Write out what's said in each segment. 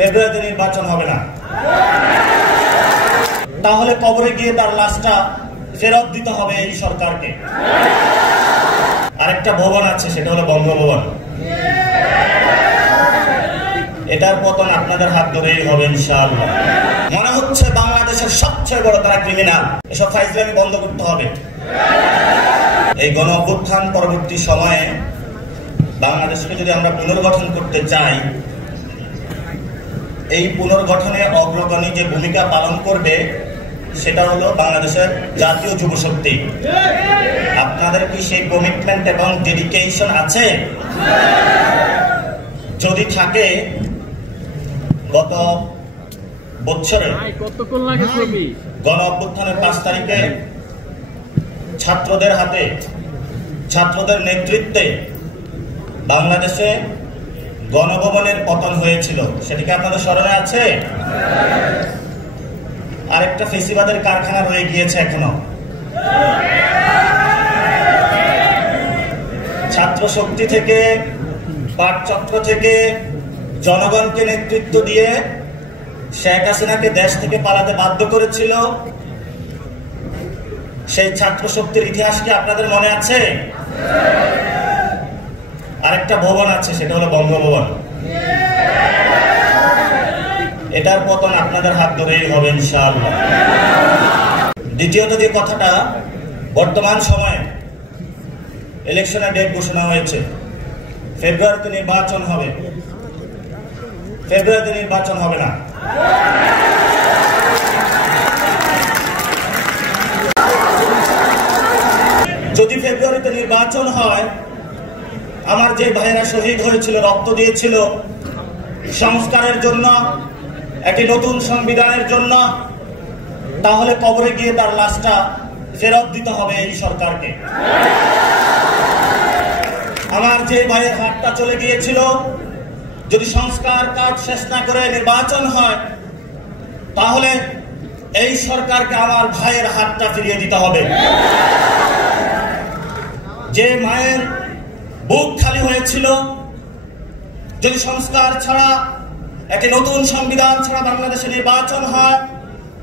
ফেব্রুয়ারিতে নির্বাচন হবে না, তাহলে কবরে গিয়ে তার লাশটা ফেরত দিতে হবে এই সরকারকে। আরেকটা ভবন আছে, সেটা হলো বঙ্গভবন। এটার পতন আপনাদের হাত ধরেই হবে ইনশাআল্লাহ। মনে হচ্ছে বাংলাদেশের সবচেয়ে বড় তারা ক্রিমিনাল। এসব ফাইজলামি বন্ধ করতে হবে। এই গণ অভ্যুত্থান পরবর্তী সময়ে বাংলাদেশকে যদি আমরা পুনর্গঠন করতে চাই, এই পুনর্গঠনে অগ্রগণী যে ভূমিকা পালন করবে সেটা হলো বাংলাদেশের জাতীয় যুব শক্তি। আপনাদের কি সেই কমিটমেন্ট এবং ডেডিকেশন আছে? যদি থাকে, গত বছরে গণ অভ্যুত্থানের 5 তারিখে ছাত্রদের হাতে, ছাত্রদের নেতৃত্বে বাংলাদেশে গণভবনের পতন হয়েছিল। সেটা কি আপনাদের স্মরণে আছে? আরেকটা ফেসিবাদের কারখানা রয়ে গিয়েছে এখনো। ছাত্র শক্তি থেকে, পাটচক্র থেকে জনগণকে নেতৃত্ব দিয়ে শেখ হাসিনাকে দেশ থেকে পালাতে বাধ্য করেছিল। সেই ছাত্র শক্তির ইতিহাস কি আপনাদের মনে আছে? আরেকটা ভবন আছে, সেটা হলো বঙ্গভবন। এটার পতন আপনাদের হাত ধরেই হবে ইনশাআল্লাহ। দ্বিতীয়ত যে কথাটা, বর্তমান সময়ে ইলেকশনের ডেট ঘোষণা হয়েছে, ফেব্রুয়ারিতে নির্বাচন হবে। ফেব্রুয়ারিতে নির্বাচন হবে না। যদি ফেব্রুয়ারিতে নির্বাচন হয়, আমার যে ভাইয়েরা শহীদ হয়েছিল, রক্ত দিয়েছিল সংস্কারের জন্য, একটি নতুন সংবিধানের জন্য, তাহলে কবরে গিয়ে তার লাশটা ফেরত দিতে হবে এই সরকারকে। আমার যে ভাইয়ের হাতটা চলে গিয়েছিল, যদি সংস্কার কাজ শেষ না করে নির্বাচন হয়, তাহলে এই সরকারকে আমার ভাইয়ের হাতটা ফিরিয়ে দিতে হবে। যে মায়ের বুক খালি হয়েছিল, যদি সংস্কার ছাড়া, একটি নতুন সংবিধান ছাড়া বাংলাদেশে নির্বাচন হয়,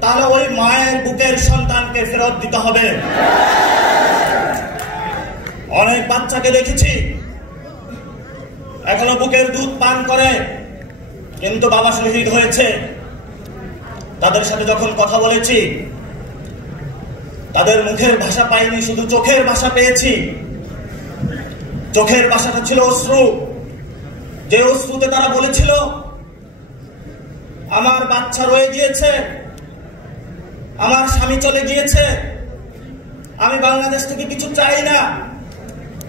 তাহলে ওই মায়ের বুকের সন্তানকে ফেরত দিতে হবে। অনেক বাচ্চাকে দেখেছি এখনো বুকের দুধ পান করে, কিন্তু বাবা শহীদ হয়েছে। তাদের সাথে যখন কথা বলেছি, তাদের মুখের ভাষা পাইনি, শুধু চোখের ভাষা পেয়েছি। চোখের ভাষাটা ছিল অশ্রু। যে অশ্রুতে তারা বলেছিল, আমার বাচ্চা রয়ে গিয়েছে, আমার স্বামী চলে গিয়েছে, আমি বাংলাদেশ থেকে কিছু চাই না,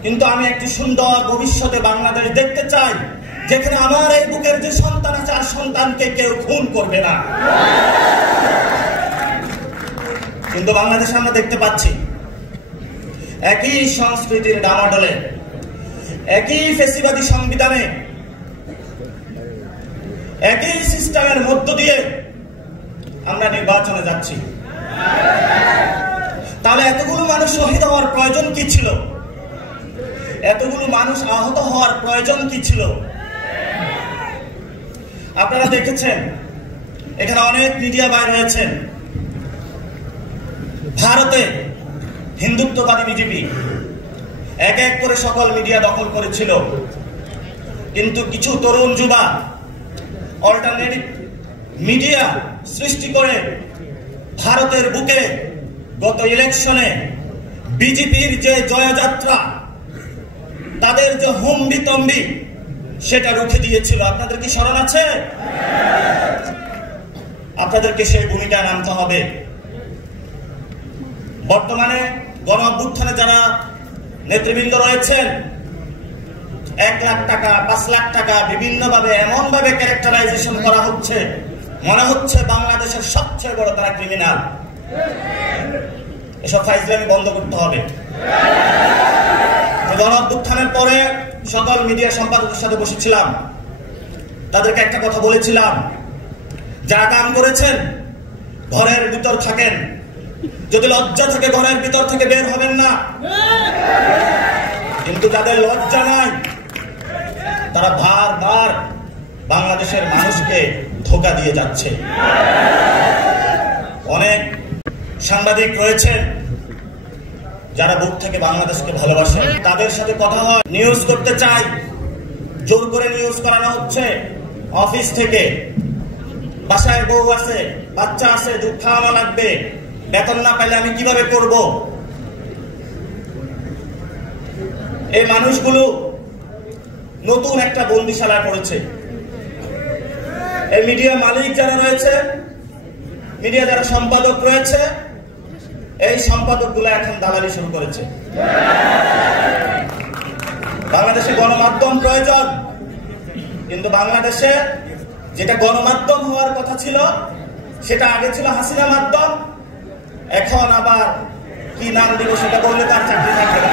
কিন্তু আমি একটি সুন্দর ভবিষ্যতে বাংলাদেশ দেখতে চাই, যেখানে আমার এই বুকের যে সন্তান আছে, আর সন্তানকে কেউ খুন করবে না। কিন্তু বাংলাদেশে আমরা দেখতে পাচ্ছি একই সংস্কৃতির ডামাডোলে, একই ফেসিবাদী সংবিধানে, একই সিস্টেমের মধ্য দিয়ে আমরা নির্বাচনে যাচ্ছি। তাহলে এতগুলো মানুষ শহীদ হওয়ার প্রয়োজন কি ছিল? এতগুলো মানুষ আহত হওয়ার প্রয়োজন কি ছিল? আপনারা দেখেছেন, এখানে অনেক মিডিয়া ভাই রয়েছেন। ভারতে হিন্দুত্ববাদী বিজেপি এক এক করে সকল মিডিয়া দখল করেছিল, কিন্তু কিছু তরুণ যুবা অল্টারনেটিভ মিডিয়া সৃষ্টি করে ভারতের বুকে গত ইলেকশনে বিজেপির যে জয়যাত্রা, তাদের যে হম্বিতম্বি, সেটা রুখে দিয়েছিল। আপনাদের কি স্মরণ আছে? আপনাদেরকে সেই ভূমিকায় নামতে হবে। বর্তমানে গণ অভ্যুত্থানে যারা নেতৃবৃন্দ রয়েছেন, 1 লাখ টাকা, 5 লাখ টাকা বিভিন্নভাবে এমনভাবে ক্যারেক্টারাইজেশন করা হচ্ছে, মনে হচ্ছে বাংলাদেশের সবচেয়ে বড় তারা ক্রিমিনাল। এসব ফাইজলামি বন্ধ করতে হবে। গণ অভ্যুত্থানের পরে সকল মিডিয়া সম্পাদকের সাথে বসেছিলাম, তাদেরকে একটা কথা বলেছিলাম, যা কাম করেছেন ঘরের ভিতর থাকেন, যদি লজ্জা থাকে ঘরের ভিতর থেকে বের হবেন না। কিন্তু যাদের লজ্জা নাই, তারা বারবার বাংলাদেশের মানুষকে ধোঁকা দিয়ে যাচ্ছে। অনেক সাংবাদিক রয়েছেন যারা বুক থেকে বাংলাদেশকে ভালোবাসে, তাদের সাথে কথা হয়, নিউজ করতে চাই, জোর করে নিউজ করানো হচ্ছে। অফিস থেকে, বাসায় বউ আছে, বাচ্চা আছে, দুধ খাওয়ানো লাগবে, বেতন না পেলে আমি কিভাবে করব? এই মানুষগুলো নতুন একটা বন্দিশালায় পড়েছে। এই মিডিয়া মালিক যারা রয়েছে, মিডিয়া যারা সম্পাদক রয়েছে, এই সম্পাদকগুলো এখন দালালি শুরু করেছে। বাংলাদেশে গণমাধ্যম প্রয়োজন, কিন্তু বাংলাদেশে যেটা গণমাধ্যম হওয়ার কথা ছিল সেটা আগে ছিল হাসিনা মাধ্যম, এখন আবার কি নাম দিব সেটা বললে তার চাকরি থাকবে না।